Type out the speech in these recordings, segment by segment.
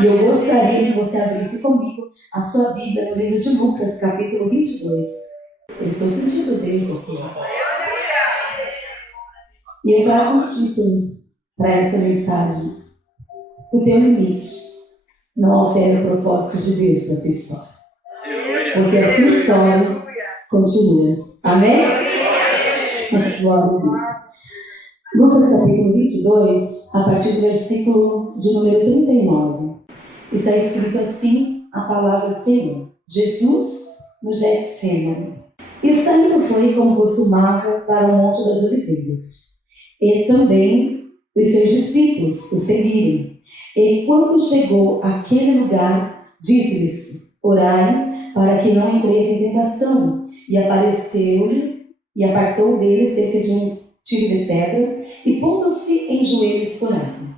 E eu gostaria que você abrisse comigo a sua Bíblia no livro de Lucas, capítulo 22. Eu estou sentindo Deus aqui. E eu trago um título para essa mensagem. O teu limite não altera o propósito de Deus para essa história. Porque a sua história continua. Amém? Glória a Deus. Lucas capítulo 22, a partir do versículo de número 39. Está escrito assim a palavra do Senhor. Jesus no Getsêmani. E saindo foi, como costumava, para o Monte das Oliveiras. E também os seus discípulos o seguiram. E quando chegou àquele lugar, disse-lhes: orai, para que não entreis em tentação. E apareceu-lhe, e apartou dele cerca de um tiro de pedra, e pondo-se em joelhos orava,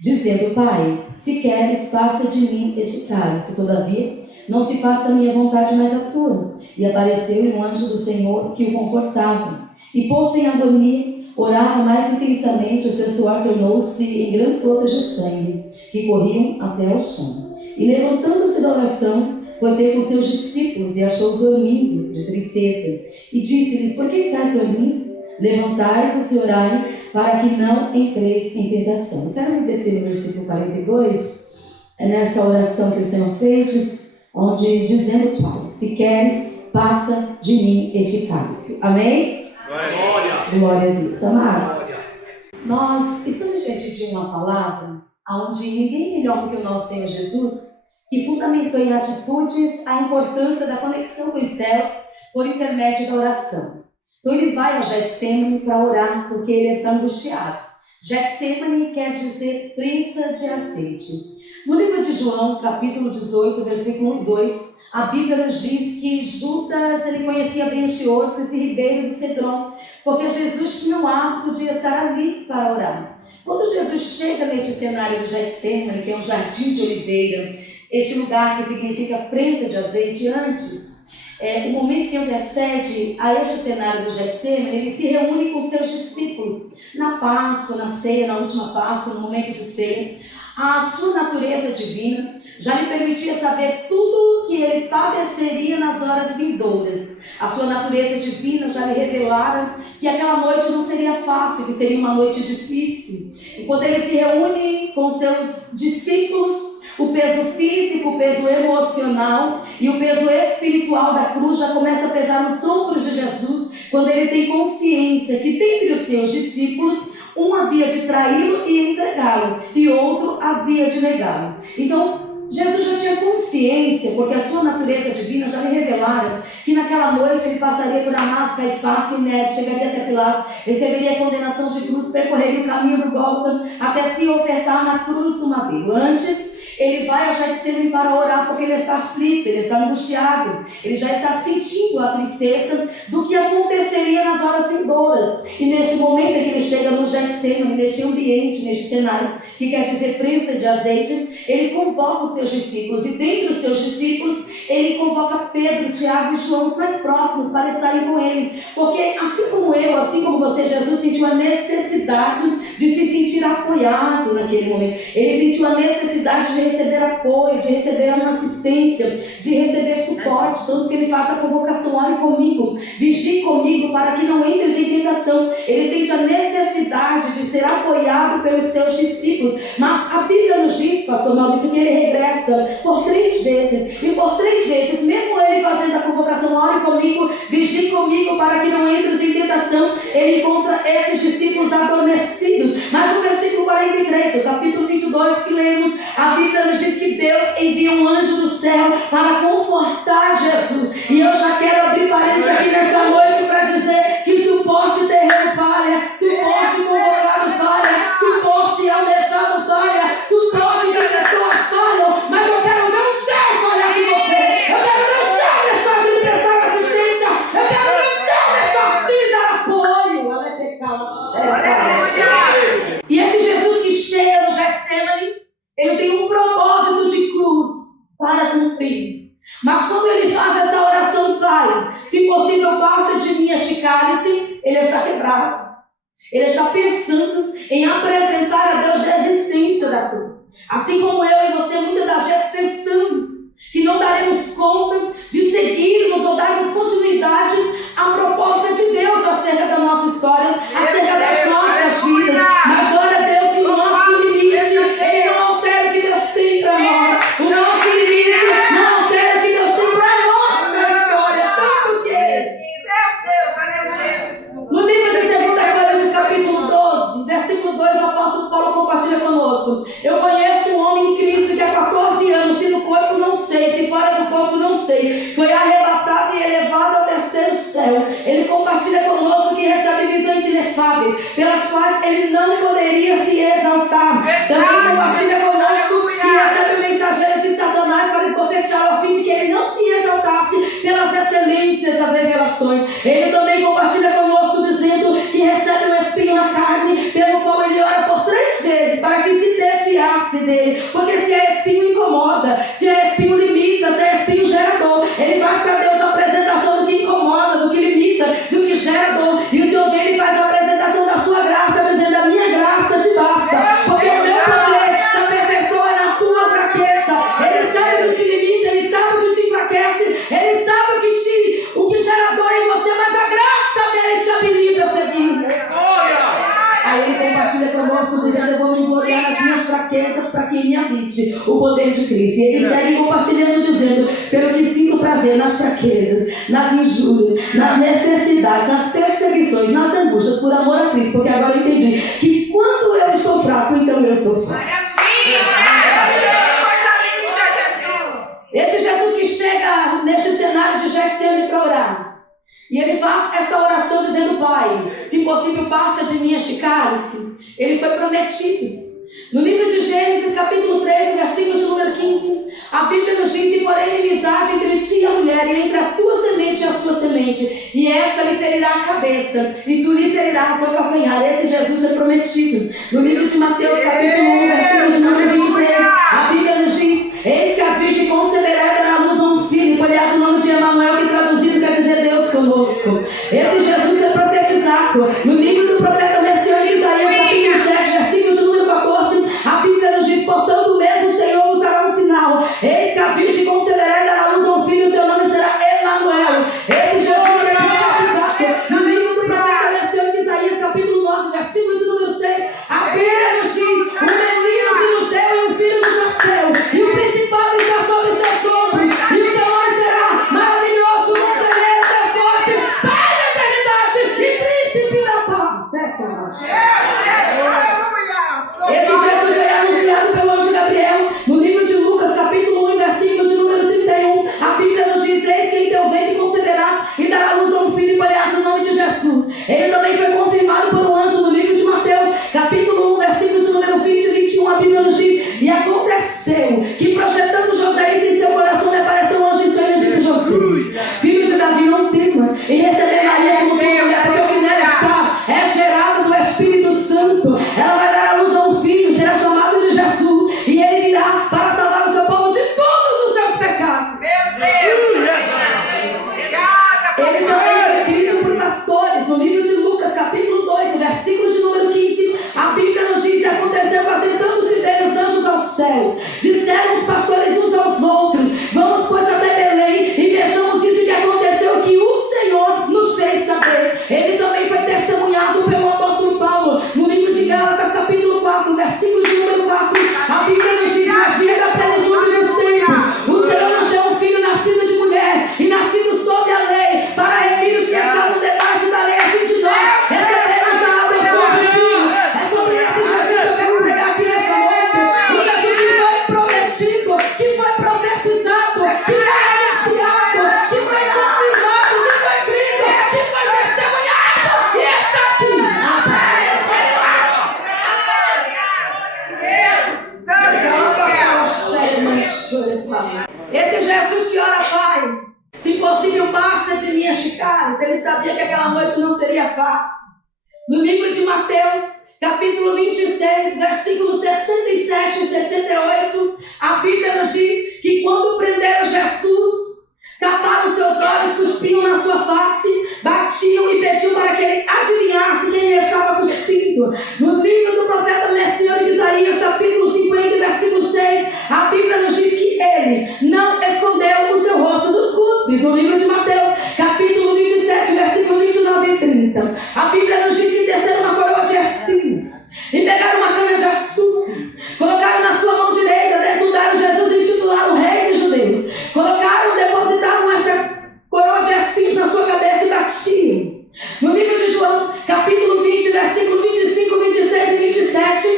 dizendo: Pai, se queres, passa de mim este cálice, todavia não se faça a minha vontade, mas a tua. E apareceu-lhe um anjo do Senhor que o confortava, e posto em agonia, orava mais intensamente, o seu suor tornou-se em grandes gotas de sangue, que corriam até ao chão. E levantando-se da oração, foi ter com seus discípulos, e achou-os dormindo de tristeza, e disse-lhes: por que estáis dormindo? Levantai-vos e orai, para que não entreis em tentação. Eu quero me deter no versículo 42, é nessa oração que o Senhor fez, onde dizendo: Pai, se queres, passa de mim este cálice. Amém? Glória. Glória a Deus. Amados, nós estamos diante de uma palavra onde ninguém melhor do que o nosso Senhor Jesus, que fundamentou em atitudes a importância da conexão com os céus por intermédio da oração. Então ele vai ao Getsêmani para orar, porque ele está angustiado. Getsêmani quer dizer prensa de azeite. No livro de João, capítulo 18, versículo 1 e 2, a Bíblia nos diz que Judas ele conhecia bem os hortos e ribeiro do Cedron, porque Jesus tinha o hábito de estar ali para orar. Quando Jesus chega neste cenário do Getsêmani, que é um jardim de oliveira, este lugar que significa prensa de azeite, antes, o momento que antecede a este cenário do Getsêmani, ele se reúne com seus discípulos na Páscoa, na ceia, na última Páscoa, no momento de ceia. A sua natureza divina já lhe permitia saber tudo o que ele padeceria nas horas vindouras. A sua natureza divina já lhe revelara que aquela noite não seria fácil, que seria uma noite difícil. E quando ele se reúne com seus discípulos, o peso físico, o peso emocional e o peso espiritual da cruz já começa a pesar nos ombros de Jesus, quando ele tem consciência que dentre os seus discípulos, um havia de traí-lo e entregá-lo, e outro havia de negá-lo. Então, Jesus já tinha consciência, porque a sua natureza divina já lhe revelara que naquela noite ele passaria por Anás, Caifás e Neto, chegaria até Pilatos, receberia a condenação de cruz, percorreria o caminho do Gólgota, até se ofertar na cruz do madeiro. Antes, ele vai ao Getsêmani para orar, porque ele está aflito, ele está angustiado, ele já está sentindo a tristeza do que aconteceria nas horas vindouras. E neste momento em que ele chega no Getsêmani, neste ambiente, neste cenário, que quer dizer prensa de azeite, ele convoca os seus discípulos, e dentre os seus discípulos, ele convoca Pedro, Tiago e João, os mais próximos, para estarem com ele. Porque assim como eu, assim como você, Jesus sentiu a necessidade de se sentir apoiado naquele momento. Ele sentiu a necessidade de receber apoio, de receber uma assistência, de receber suporte, tanto que ele faz a convocação: ore comigo, vigie comigo, para que não entres em tentação. Ele sente a necessidade de ser apoiado pelos seus discípulos. Mas a Bíblia nos diz, pastor Maurício, que ele regressa por 3 vezes, e por 3 vezes, mesmo ele fazendo a convocação: ore comigo, vigie comigo, para que não entres em tentação, ele encontra esses discípulos adormecidos. Mas no versículo 43 do capítulo 22 que lemos, a Bíblia nos diz que Deus envia um anjo do céu para confortar Jesus. E eu já quero abrir parênteses aqui nessa noite para dizer que suporte terreno falha, suporte convocado falha, suporte almejado falha, suporte de pessoas falham, mas eu quero ver o céu falhar em você. Eu quero ver o céu deixar de lhe prestar assistência. Eu quero ver o céu deixar de lhe dar apoio. E esse Jesus que chega no Getsêmani, ele tem um propósito de cruz para cumprir. Mas quando ele faz essa oração: Pai, se possível, passa de mim este cálice, ele está quebrado. Ele está pensando em apresentar a Deus a existência da cruz. Assim como eu e você muitas conosco. Eu conheço um homem em Cristo que há 14 anos, se no corpo não sei, se fora do corpo não sei, foi arrebatado e elevado ao terceiro céu. Ele compartilha conosco que recebe visões inefáveis, pelas quais ele não poderia se exaltar. Também compartilha conosco que recebe o mensageiro de Satanás para esbofeteá-lo, a fim de que ele não se exaltasse pelas excelências das revelações. Ele também compartilha conosco dizendo que recebe um espinho na carne, pelo qual ele ora por 3 vezes, para que se desviasse dele. Porque se é espinho incomoda, se é espinho limita, se é espinho gera dor. Ele faz para Deus a apresentação do que incomoda, do que limita, do que gera dor. E o Senhor vem e faz a apresentação da sua graça, dizendo: a minha graça te basta, porque o meu poder se aperfeiçoa na tua fraqueza. Ele sabe o que te limita, ele sabe o que te enfraquece, ele sabe o que gera dor em você, mas a graça dele te habilita a seguir. Aí ele compartilha conosco dizendo: eu vou me gloriar nas minhas fraquezas para que me habite o poder de Cristo. E ele segue compartilhando dizendo: pelo que sinto prazer nas fraquezas, nas injúrias, nas necessidades, nas perseguições, nas angústias, por amor a Cristo, porque agora eu entendi que quando eu estou fraco, então eu sou fraco. Esse Jesus que chega neste cenário de Getsemane para orar, e ele faz esta oração dizendo: Pai, se possível, passa de mim este cálice. Ele foi prometido. No livro de Gênesis, capítulo 3, versículo de número 15, a Bíblia nos diz: e porém inimizade entre ti e a mulher, e entre a tua semente e a sua semente, e esta lhe ferirá a cabeça, e tu lhe ferirás o calcanhar. Esse Jesus é prometido. No livro de Mateus, capítulo 1, versículo de número 23, a Bíblia nos diz: eis que a virgem conceberá e dará à luz a um filho. Aliás, o nome de Emanuel, que traduzido quer dizer Deus conosco. Esse Jesus é profetizado. No livro do profeta messiânico Isaías, capítulo 7, versículo de número 14, a Bíblia nos diz: portanto, mesmo o Senhor nos dará um sinal. Eis que a virgem conceberá e dará à luz a um filho, o seu nome será Emanuel. Esse Jesus é profetizado. No livro do profeta messiânico Isaías, capítulo 9, versículo de número 6, a Bíblia nos diz: um menino se nos deu e um filho nos nasceu, e o principado está sobre os seus ombros, e o seu nome será maravilhoso, conselheiro, Deus forte, Pai da eternidade e príncipe da paz. Esse Jesus já é anunciado pelo anjo Gabriel. No livro de Lucas, capítulo 1, versículo de número 31, a Bíblia nos diz: eis que em teu ventre conceberá e dará à luz a um filho, e porás o nome de Jesus. Ele também foi confirmado por um anjo no livro de Mateus, capítulo 1, versículo de número 20 e 21, a Bíblia nos diz: e aconteceu que, projetando José isso em seu coração, lhe apareceu um anjo em sonho e disse: José, filho de Davi, não temas em receber Maria como tua mulher, porque o que nela está é gerado do Espírito Santo. Ela vai dar à luz a um filho, será chamado de Jesus, e ele virá para salvar o seu povo de todos os seus pecados. Ele também foi escrito por pastores. No livro de Lucas, capítulo 2, versículo de número 15, a Bíblia nos diz: e aconteceu que, assentando-se dele os anjos aos céus, disseram os pastores uns aos outros: vamos, pois, até Belém e vejamos isso que aconteceu, que o Senhor nos fez saber. Ele também foi testemunhado pelo apóstolo Paulo. No livro de Gálatas, capítulo 4, versículo de número 4, a Bíblia nos diz: mas vindo a plenitude dos tempos, o Senhor nos deu um filho nascido de mulher e nascido sob a lei, para remir os que estavam debaixo da lei, a fim de nós recebermos a adoção de filho. É sobre esse Jesus que eu quero pregar aqui nessa noite. O Jesus que foi prometido, que foi profetizado, que foi anunciado, que foi confirmado, que foi crido, que foi testemunhado e está aqui. Esse Jesus que ora: Pai, se possível, passa de mim este cálice. Ele sabia que aquela noite não seria fácil. No livro de Mateus, capítulo 26, versículos 67 e 68, a Bíblia nos diz que quando prenderam Jesus, taparam seus olhos, cuspiam na sua face, batiam e pediam para que ele adivinhasse quem ele estava cuspindo. No livro do profeta messiânico Isaías, capítulo 50, versículo 6, a Bíblia nos diz que ele não escondeu o seu rosto dos cuspes. No livro de Mateus, capítulo 27, versículo 29 e 30, a Bíblia nos diz que desceram uma coroa de espinhos e pegaram uma cana de açúcar, colocaram na sua mão direita, desnudaram Jesus e intitularam Rei dos Judeus. Depositaram essa coroa de espinhos na sua cabeça e batiam. No livro de João, capítulo 20, versículo 25, 26 e 27,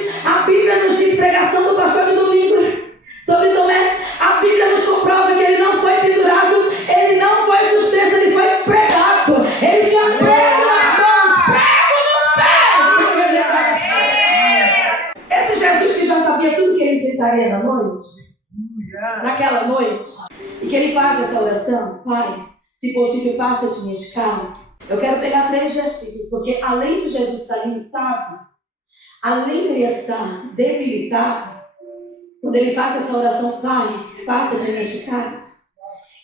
ele estaria na noite? Naquela noite? E que ele faz essa oração: Pai, se possível, passa de minhas casas. Eu quero pegar 3 versículos, porque além de Jesus estar limitado, além de ele estar debilitado, quando ele faz essa oração, Pai, passa de minhas casas,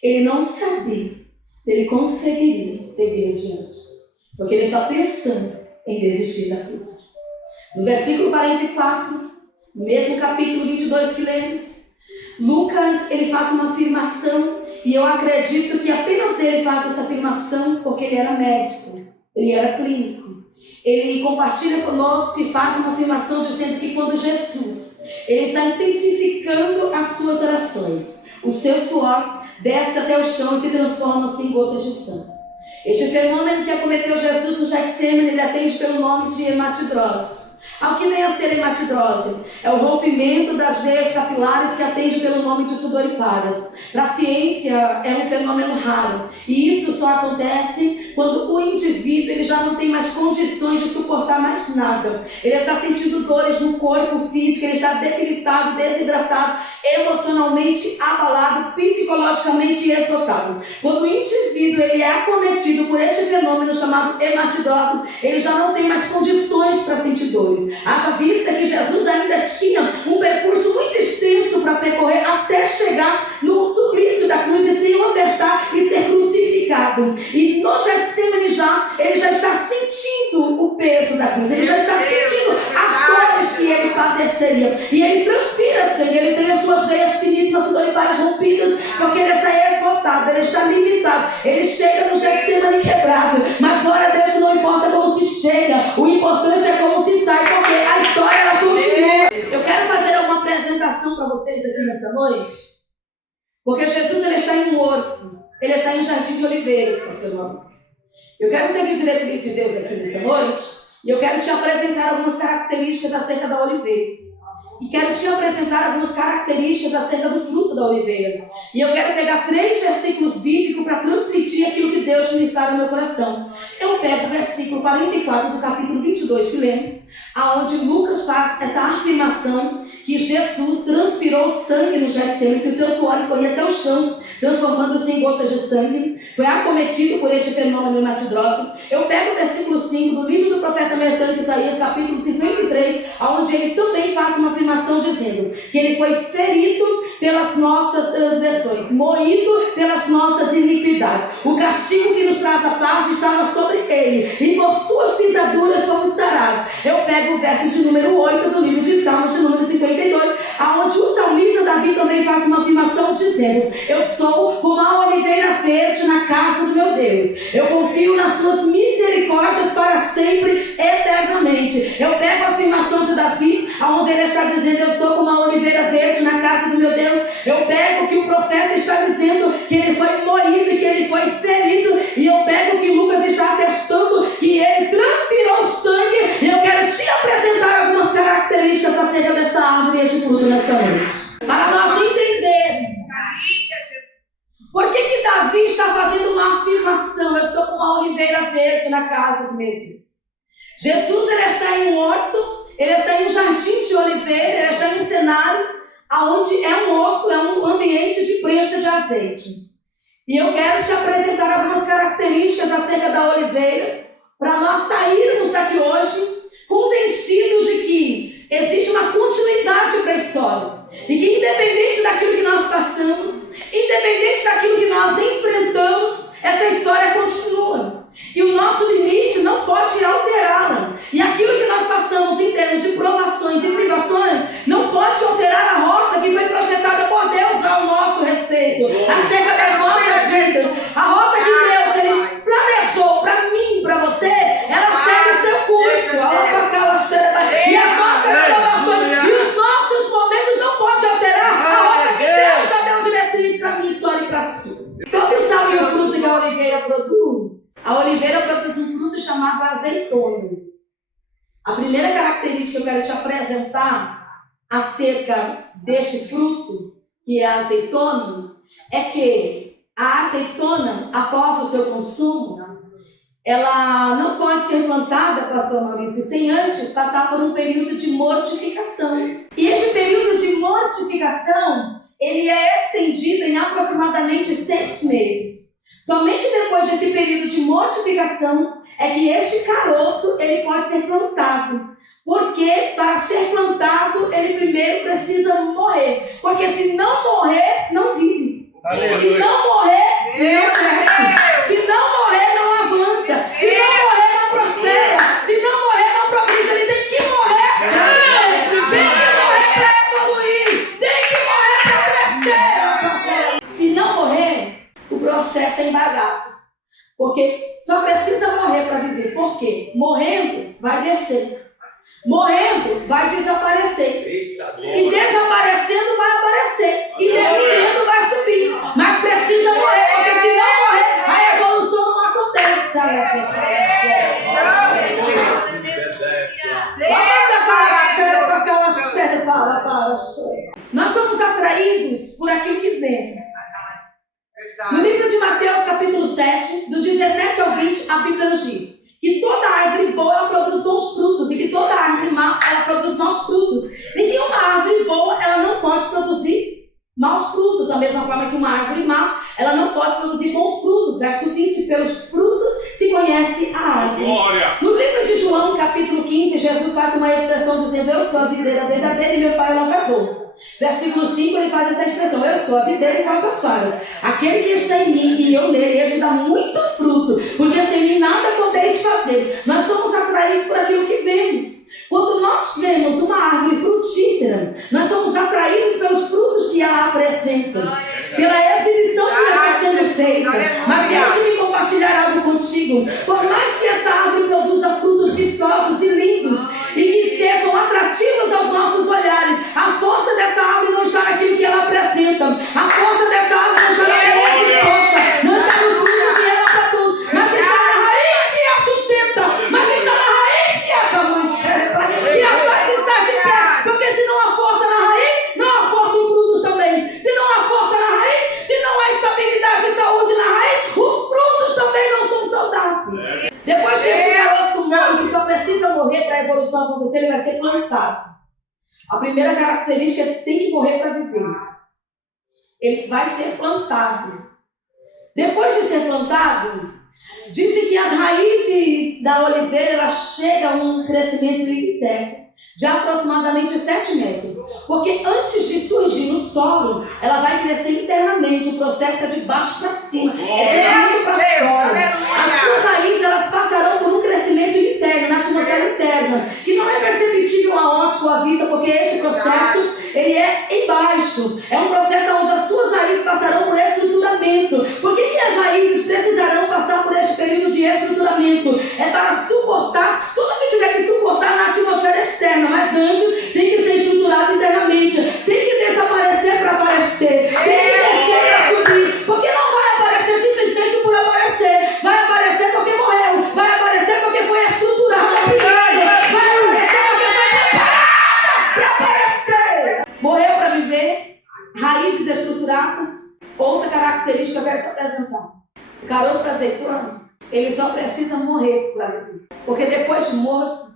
ele não sabia se ele conseguiria seguir adiante, porque ele está pensando em desistir da cruz. No versículo 44, no mesmo capítulo 22 que lemos, Lucas, ele faz uma afirmação, e eu acredito que apenas ele faz essa afirmação porque ele era médico, ele era clínico. Ele compartilha conosco e faz uma afirmação dizendo que quando Jesus, ele está intensificando as suas orações, o seu suor desce até o chão e se transforma-se em gotas de sangue. Este fenômeno que acometeu Jesus no Getsemane, ele atende pelo nome de hematidrose. Ao que vem a ser hematidrose? É o rompimento das veias capilares que atende pelo nome de sudoriparas. Para a ciência é um fenômeno raro, e isso só acontece quando o indivíduo ele já não tem mais condições de suportar mais nada. Ele está sentindo dores no corpo físico, ele está debilitado, desidratado, emocionalmente abalado, psicologicamente esgotado. Quando o indivíduo ele é acometido por este fenômeno chamado hematidrose, ele já não tem mais condições para sentir dores. Haja vista que Jesus ainda tinha um percurso muito extenso para percorrer até chegar no suplício da cruz e ser ofertado e ser crucificado. E no Getsemane ele já está sentindo o peso da cruz, ele já está sentindo as dores que ele padeceria. E ele transpira sangue, ele tem as suas veias finíssimas, sudoriparas rompidas, porque ele está esgotado, ele está limitado. Ele chega no Getsemane quebrado, mas glória a Deus que não importa como se chega, o importante é como se sai, porque a história ela continua. Eu quero fazer uma apresentação para vocês aqui nessa noite, porque Jesus ele está em um horto, ele está em Jardim de Oliveiras, pastor Nomes. Eu quero seguir diretriz de Deus aqui nessa noite, e eu quero te apresentar algumas características acerca da oliveira. E quero te apresentar algumas características acerca do fruto da oliveira. E eu quero pegar 3 versículos bíblicos para transmitir aquilo que Deus ministrar no meu coração. Eu pego o versículo 44 do capítulo 22 que lemos, aonde Lucas faz essa afirmação que Jesus transpirou sangue no Getsemane, que os seus suores corriam até o chão, transformando-se em gotas de sangue, foi acometido por este fenômeno hematidrose. Eu pego o versículo 5 do livro do profeta messiânico Isaías, capítulo 53, onde ele também faz uma afirmação dizendo que ele foi ferido pelas nossas transgressões, moído pelas nossas iniquidades. O castigo que nos traz a paz estava sobre ele, e por suas pisaduras fomos sarados. Eu pego o verso de número 8 do livro de Salmos, de número 52, onde o salmista Davi também faz uma afirmação dizendo: eu sou como a oliveira verde na casa do meu Deus, eu confio nas suas misericórdias para sempre, eternamente. Eu pego a afirmação de Davi, onde ele está dizendo: eu sou como a oliveira verde na casa do meu Deus. Eu pego o que o profeta está dizendo, que ele foi moído e que ele foi ferido, e eu pego o que Lucas está atestando, que ele transpirou sangue. E eu quero te apresentar algumas características acerca desta árvore e este fruto nesta noite, para nós entendermos por que Davi está fazendo uma afirmação: eu sou como a oliveira verde na casa do meu Deus. Jesus ele está em um horto, ele está em um jardim de oliveira, ele está em um cenário onde é um horto, é um ambiente de prensa de azeite. E eu quero te apresentar algumas características acerca da oliveira, para nós sairmos daqui hoje convencidos de que existe uma continuidade para a história, e que independente daquilo que nós passamos, independente daquilo que nós enfrentamos, essa história continua. E o nosso limite não pode alterá-la. E aquilo que nós passamos em termos de provações e privações não pode alterar a rota que foi projetada por Deus ao nosso respeito, acerca das nossas vidas. A rota que Deus ele planejou para mim, para você, ela segue o seu curso. E as nossas provações e os nossos momentos não podem alterar a rota que Deus já deu diretriz para a minha história e para a sua. Todos sabem o fruto que a oliveira produz? A oliveira produz um fruto chamado azeitona. A primeira característica que eu quero te apresentar acerca deste fruto, que é a azeitona, é que a azeitona, após o seu consumo, ela não pode ser plantada, pastor Maurício, sem antes passar por um período de mortificação. E este período de mortificação ele é estendido em aproximadamente 6 meses. Somente depois desse período de mortificação é que este caroço ele pode ser plantado. Porque para ser plantado, ele primeiro precisa morrer. Porque se não morrer, não vive. Se não morrer, não cresce. Se não morrer, não avança. Se não morrer, não prospera. Se não morrer, não progride. Ele tem que morrer para crescer. Tem que morrer para evoluir. Tem que morrer para crescer. Se não morrer, o processo é embargado. Porque só precisa morrer para viver. Por quê? Morrendo, vai descer. Morrendo, vai desaparecer. E desaparecendo, vai aparecer. E descendo, vai subir. Mas precisa morrer, porque se não morrer, a evolução não acontece. Nós somos atraídos por aquilo que vemos. No livro de Mateus, capítulo 7, do 17 ao 20, a Bíblia nos diz que toda árvore boa ela produz bons frutos e que toda árvore má ela produz maus frutos. E que uma árvore boa ela não pode produzir maus frutos, da mesma forma que uma árvore má ela não pode produzir bons frutos. Verso 20, pelos frutos se conhece a árvore. Glória. No livro de João, capítulo 15, Jesus faz uma expressão dizendo: eu sou a videira verdadeira e meu pai é o lavrador. Versículo 5, ele faz essa expressão: eu sou a videira e faço as varas. Aquele que está em mim e eu nele, este dá muito fruto, porque sem mim nada podeis fazer. Nós somos atraídos por aquilo que vemos. Quando nós vemos uma árvore frutífera, nós somos atraídos pelos frutos que a apresentam, pela exibição que está sendo feita. Mas deixe-me compartilhar algo contigo. Por mais que essa árvore produza frutos vistosos e lindos e que sejam atrativos aos nossos olhares, a força dessa árvore não está naquilo que ela apresenta. A força dessa árvore não está na raiz exposta, não está no fruto que ela produz, mas está na raiz que a sustenta, mas está na raiz que a mancheta, que a faz estar de pé. Porque se não há força na raiz, não há força em frutos também. Se não há força na raiz, se não há estabilidade e saúde na raiz, os frutos também não são saudáveis. Depois que esse caroço morre, que só precisa morrer para a evolução acontecer, ele vai ser plantado. A primeira característica é que tem que morrer para viver. Ele vai ser plantado. Depois de ser plantado, disse que as raízes da oliveira elas chegam a um crescimento interno de aproximadamente 7 metros. Porque antes de surgir no solo, ela vai crescer internamente. O processo é de baixo para cima, é de dentro para fora. As suas raízes elas passarão por um crescimento interno, na atmosfera interna, que não é perceptível à ótica ou à vista, porque este processo ele é embaixo. É um processo onde as suas raízes passarão por estruturamento. Por que as raízes precisarão passar por este período de estruturamento? É para suportar tudo que tiver que suportar na atmosfera externa, mas antes tem que ser estruturado internamente. Tem que desaparecer para aparecer. Tem que descer para subir. Porque não vai aparecer simplesmente por aparecer. Vai aparecer porque morreu. Vai aparecer porque foi estruturado primeiro. Vai aparecer porque foi preparada para aparecer. Morreu para viver. Raízes estruturadas. Outra característica eu quero te apresentar. O caroço da azeitona, ele só precisa morrer para viver. Porque depois de morto,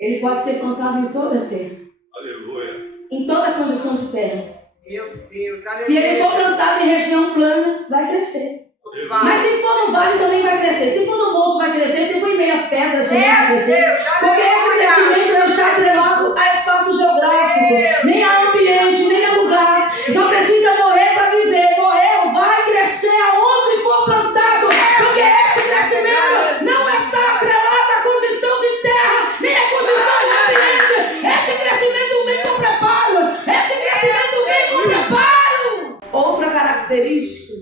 ele pode ser plantado em toda a terra. Aleluia. Em toda a condição de terra. Meu Deus, aleluia. Se ele for plantado em região plana, vai crescer. Vai. Mas se for no vale, também vai crescer. Se for no monte, vai crescer. Se for em meio a pedra, também vai crescer. Porque esse crescimento não está atrelado a espaço geográfico, nem a ambiente, nem a lugar. Só precisa morrer para viver. Morreu, vai crescer aonde for plantado. Porque esse crescimento não está atrelado à condição de terra, nem à condição de ambiente. Esse crescimento vem com preparo. Esse crescimento vem com preparo. Outra característica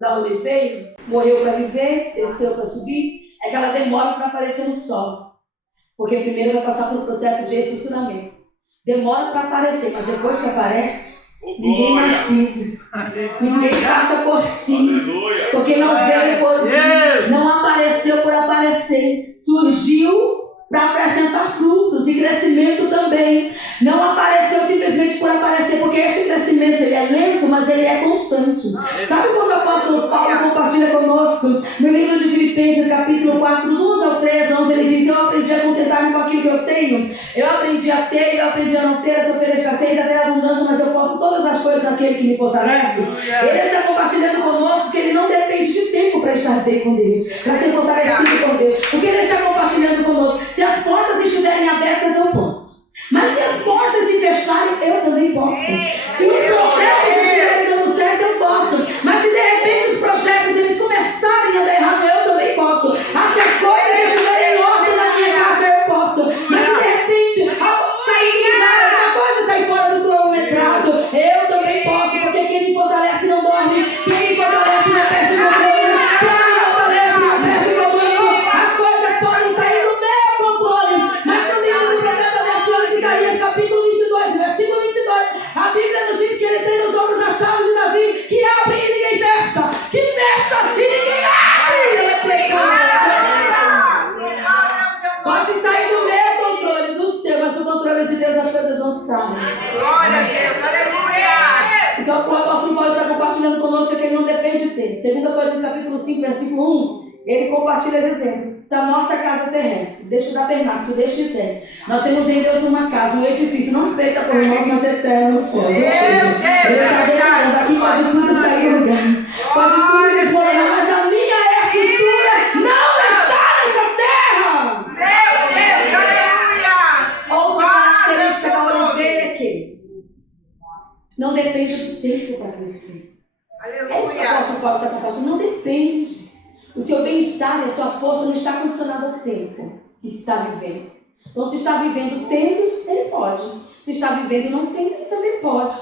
da oliveira, morreu para viver, desceu para subir, é que ela demora para aparecer no solo. Porque primeiro vai passar pelo processo de estruturamento. Demora para aparecer, mas depois que aparece, ninguém mais pisa. Ninguém passa por cima. Porque não veio por vir, não apareceu por aparecer. Surgiu para apresentar frutos e crescimento também. Não apareceu simplesmente por aparecer, porque este crescimento ele é lento, mas ele é constante. Sabe quando o apóstolo Paulo compartilha conosco no livro de Filipenses, capítulo 4, 11 ao 13, onde ele diz: eu aprendi a contentar-me com aquilo que eu tenho, eu aprendi a ter, eu aprendi a não ter, a sofrer a escassez, a ter a abundância, mas eu posso todas as coisas naquele que me fortalece. Ele está compartilhando conosco que ele não depende de tempo para estar bem com Deus, para ser fortalecido por Deus. O que ele está compartilhando conosco: se as portas estiverem abertas, eu posso. Mas se as portas se fecharem, eu também posso. Se os projetos estiverem dando certo, eu posso. Mas se de repente os projetos eles começarem a dar errado, eu também posso. Ah, se as coisas estiverem em ordem na minha casa, eu posso. Mas se de repente sair do lugar, alguma coisa sair fora do cronometrado, eu também posso. Porque quem me fortalece não dorme. Quem me fortalece não perde controle. Quem me fortalece não perde controle. As coisas podem sair do meu controle. Mas no livro do profeta Isaías, capítulo 22, versículo 22, a Bíblia nos diz que ele tem nos ombros a chave de Davi, que abre e ninguém fecha, que fecha e ninguém abre. Ele é pecado. Pode sair do meu controle, do seu, mas do controle de Deus as coisas não saem. Glória a Deus, aleluia. Então o apóstolo Paulo está compartilhando conosco que ele não depende de tempo. 2 Coríntios, capítulo 5, versículo 1, ele compartilha dizendo: se a nossa casa terrestre, deixa de dar pernáculo, deixa de dizer, nós temos em Deus uma casa, um edifício não feita por nós, mas eterno nos céus. Ele está declarando: aqui pode tudo sair do lugar, pode tudo desmoronar, mas a minha estrutura não está nessa terra. Meu Deus, aleluia. Outra característica da oliveira é que não depende do tempo para crescer. É isso que o apóstolo Paulo está compartilhando. Não depende. O seu bem-estar e a sua força não está condicionado ao tempo que se está vivendo. Então, se está vivendo tendo, ele pode. Se está vivendo não tendo, ele também pode.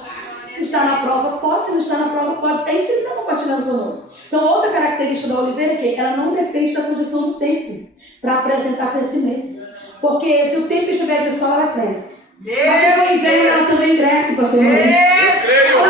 Se está na prova, pode. Se não está na prova, pode. É isso que ele está compartilhando conosco. Então, outra característica da oliveira é que ela não depende da condição do tempo para apresentar crescimento. Porque se o tempo estiver de sol, ela cresce. Mas se for inverno, ela também cresce, pastor Luiz. Se for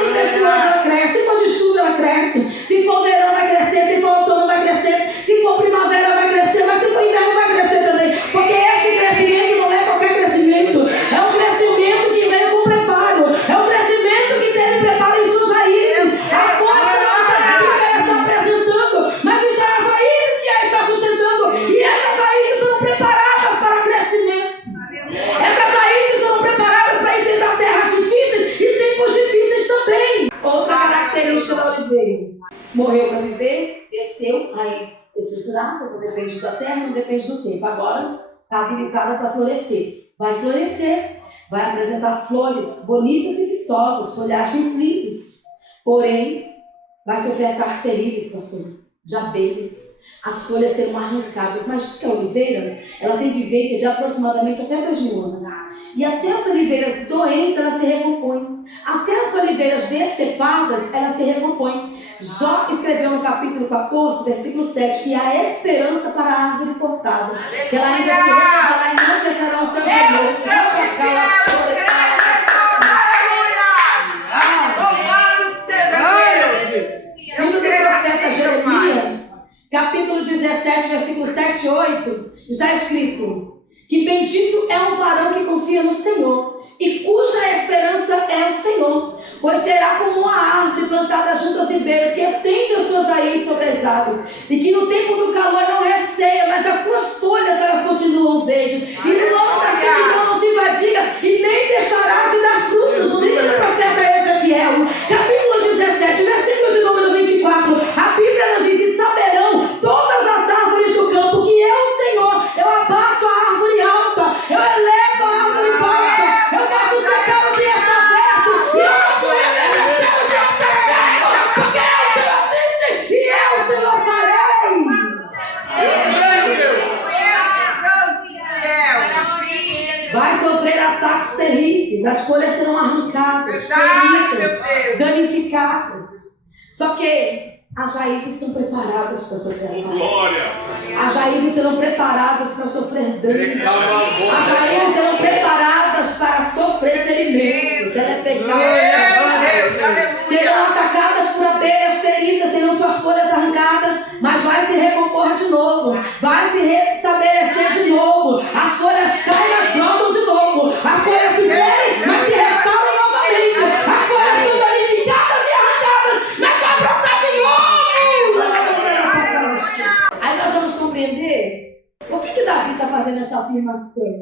tempestuoso, ela cresce. Se for de chuva, ela cresce. Se for verão, vai crescer. Se for outono, vai crescer. Se for primavera, vai crescer. Mas se for inverno, vai crescer também. Porque este crescimento não é qualquer crescimento. É um crescimento que veio com preparo. É um crescimento que teve preparo em suas raízes. A força não está naquilo que ela está apresentando, mas está nas raízes que ela está sustentando. E essas raízes foram preparadas para crescimento. Essas raízes foram preparadas para enfrentar terras difíceis e tempos difíceis também. Outra característica da oliveira: morreu para viver, desceu, raiz estruturada, não depende da terra, não depende do tempo. Agora está habilitada para florescer. Vai florescer, vai apresentar flores bonitas e vistosas, folhagens livres. Porém, vai sofrer ataques terríveis, pastor, de abelhas. As folhas serão arrancadas. Mas diz que a oliveira, ela tem vivência de aproximadamente até 2.000 anos. E até as oliveiras doentes, elas se recompõem. Até as oliveiras decepadas, elas se recompõem. Jó escreveu no capítulo 14, versículo 7, que há esperança para a árvore cortada. Que ela ainda se recuperará e não cessará o seu gemor. Livro do profeta Jeremias, capítulo 17, versículo 7 e 8, já escrito: que bendito é o varão que confia no Senhor e cuja esperança é o Senhor, pois será como uma árvore plantada junto aos ribeiros, que estende as suas raízes sobre as águas, e que no tempo do calor não receia, mas as suas folhas elas continuam verdes, e no ano da sequidão não se fadiga, e nem deixará de dar frutos. No livro do profeta Ezequiel, capítulo 17, versículo de número 24, a Bíblia nos diz: e saberão todas as árvores do campo que eu, Senhor, eu abato a árvore alta, eu elevo a árvore baixa, eu faço secar o que está aberto, e eu faço reverdecer o que está cheio, porque eu, Senhor, disse, e eu, Senhor, farei. Vai sofrer ataques terríveis, as folhas serão arrancadas, feridas, danificadas. Só que as raízes são preparadas para sofrer ataques. As raízes serão preparadas para sofrer dano. As raízes serão preparadas para sofrer ferimentos. Ela é pecado. Serão atacadas por abelhas feridas, serão suas folhas arrancadas, mas vai se recompor de novo, vai se restabelecer de novo. As folhas caem, mas brotam de novo. As folhas se ferem, mas se restauram novamente. As folhas Macedo.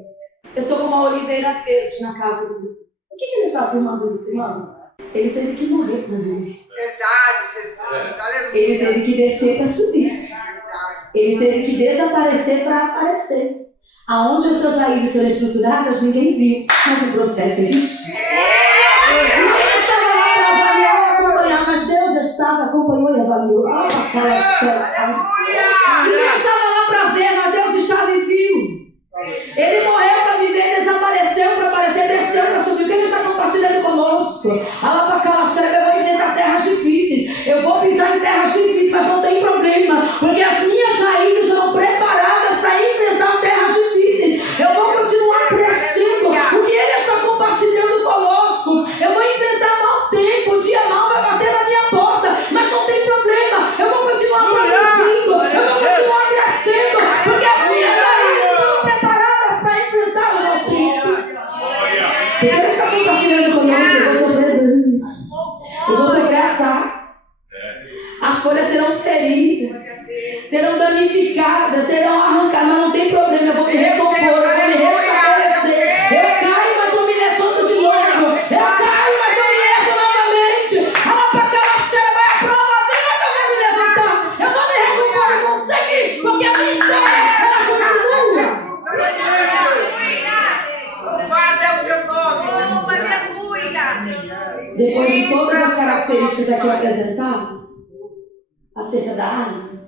Eu sou como a oliveira verde na casa do Deus. Por que ele está filmando isso, irmãos? Ele teve que morrer para viver. Verdade, Jesus. Aleluia. Ele teve que descer para subir. Verdade. Ele teve que desaparecer para aparecer. Aonde as suas raízes foram estruturadas, ninguém viu. Mas o processo existe. Ninguém estava lá para avaliar e acompanhar, mas Deus estava, acompanhou e avaliou. Ninguém estava lá para ver, mas Deus estava e viu. Ele morreu para viver, desapareceu para aparecer, desceu para subir. O que ele está compartilhando conosco? Eu vou enfrentar terras difíceis. Eu vou pisar em terras difíceis, mas não tem problema, porque as minhas raízes estão preparadas para enfrentar terras difíceis. Eu vou continuar crescendo. O que ele está compartilhando conosco? Eu vou enfrentar mau tempo, o dia mau vai bater na minha porta, mas não tem problema. Eu vou continuar produzindo, eu vou continuar crescendo, porque as minhas raízes estão preparadas para enfrentar o mau tempo. O que ele está compartilhando conosco? Eu vou sofrer danos, eu vou sofrer ataque. As folhas serão feridas, serão danificadas, serão arrancadas, mas não tem problema, eu vou me recompor, eu vou me restabelecer. Eu caio, mas eu me levanto de novo. Eu caio, mas eu me ergo novamente. Alapacaxera vai a prova, vem, mas eu vou me levantar. Eu vou me recompor, eu vou seguir, porque a minha história, ela continua. Louvado é o teu nome. Aleluia. Depois de todas as características aqui apresentadas, acerca da árvore,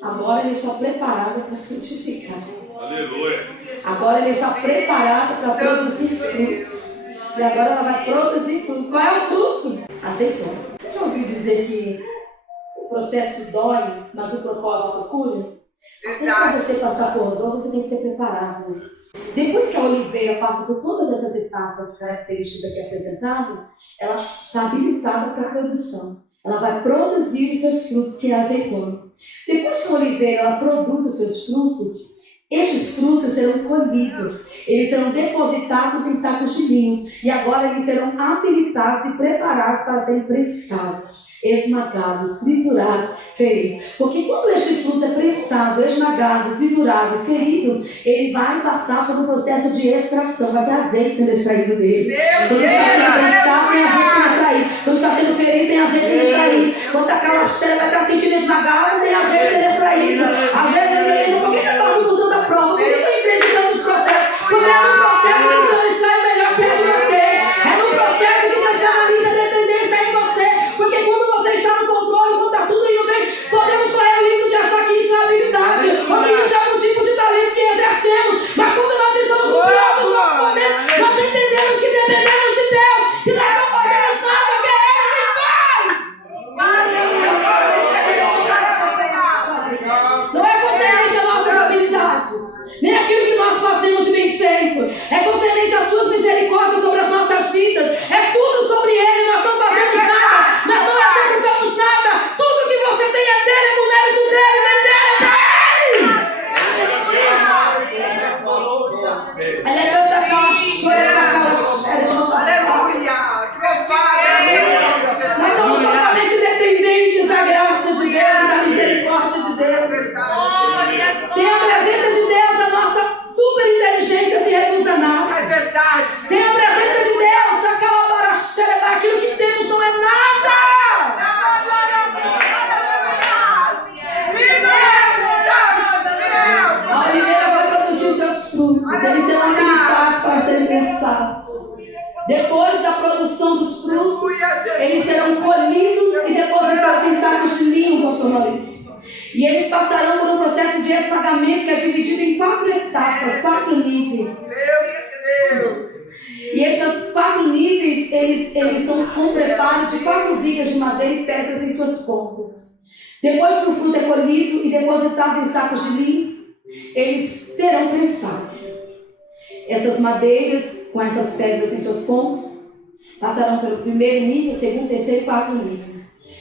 agora ele está preparado para frutificar. Aleluia. Agora ele está preparado para produzir frutos. E agora ela vai produzir frutos. Qual é o fruto? Azeitona. Você já ouviu dizer que o processo dói, mas o propósito cura? Até para você passar por dor, você tem que ser preparado antes. Depois que a oliveira passa por todas essas etapas características aqui apresentadas, ela está habilitada para a produção. Ela vai produzir os seus frutos, que é a azeitona. Depois que a oliveira ela produz os seus frutos, estes frutos serão colhidos, eles serão depositados em sacos de linho e agora eles serão habilitados e preparados para serem prensados, esmagados, triturados, feridos. Porque quando este fruto é prensado, esmagado, triturado, ferido, ele vai passar por um processo de extração, vai ter azeite sendo extraído dele. Quando está sendo prensado, tem azeite sendo extraído. Quando está sendo ferido, tem azeite sendo extraído. Quando a calaxera vai estar sentindo esmagada, tem azeite sendo extraído. Às vezes você pensa, por que eu passo por toda a prova? Por que eu enfrento tantos processos? Porque é no processo que Deus extrai o melhor que é de você. É no processo que Deus analisa a dependência em você. Porque quando você está no controle, quando está tudo indo bem, podemos correr o risco de achar que isso é habilidade, ou que isso é um tipo de talento que exercemos. Mas quando nós estamos no pior do nosso momento, nós entendemos que dependemos de Deus, que nós não fazemos nada, que é Ele quem faz. Não é concernente às nossas habilidades, nem aquilo que nós fazemos de bem feito. É concernente às suas misericórdias sobre as nossas vidas. É tudo sobre Ele. Nós não fazemos nada, nós não executamos nada. Tudo que você tem é dele, é por mérito dele, não é dele, é dele. Ela é tanta Aleluia. Nós somos totalmente dependentes da graça de Deus e da misericórdia de Deus. Sem a presença de Deus, a nossa super inteligência se reduz a nada. É verdade. Sem a presença de Deus, aquela baracheira, aquilo que temos não é nada. A oliveira vai produzir os seus frutos, eles serão habilitados para serem pensados. Depois da produção dos frutos, eles serão colhidos e depositados em sacos de linho, pastor Maurício. E eles passarão por um processo de esmagamento que é dividido em 4 etapas, 4 níveis. Meu Deus. E estes 4 níveis, eles são com preparo de 4 vigas de madeira e pedras em suas pontas. Depois que o fruto é colhido e depositado em sacos de linho, eles serão prensados. Essas madeiras, com essas pedras em suas pontas, passarão pelo primeiro nível, segundo, terceiro e 4 nível.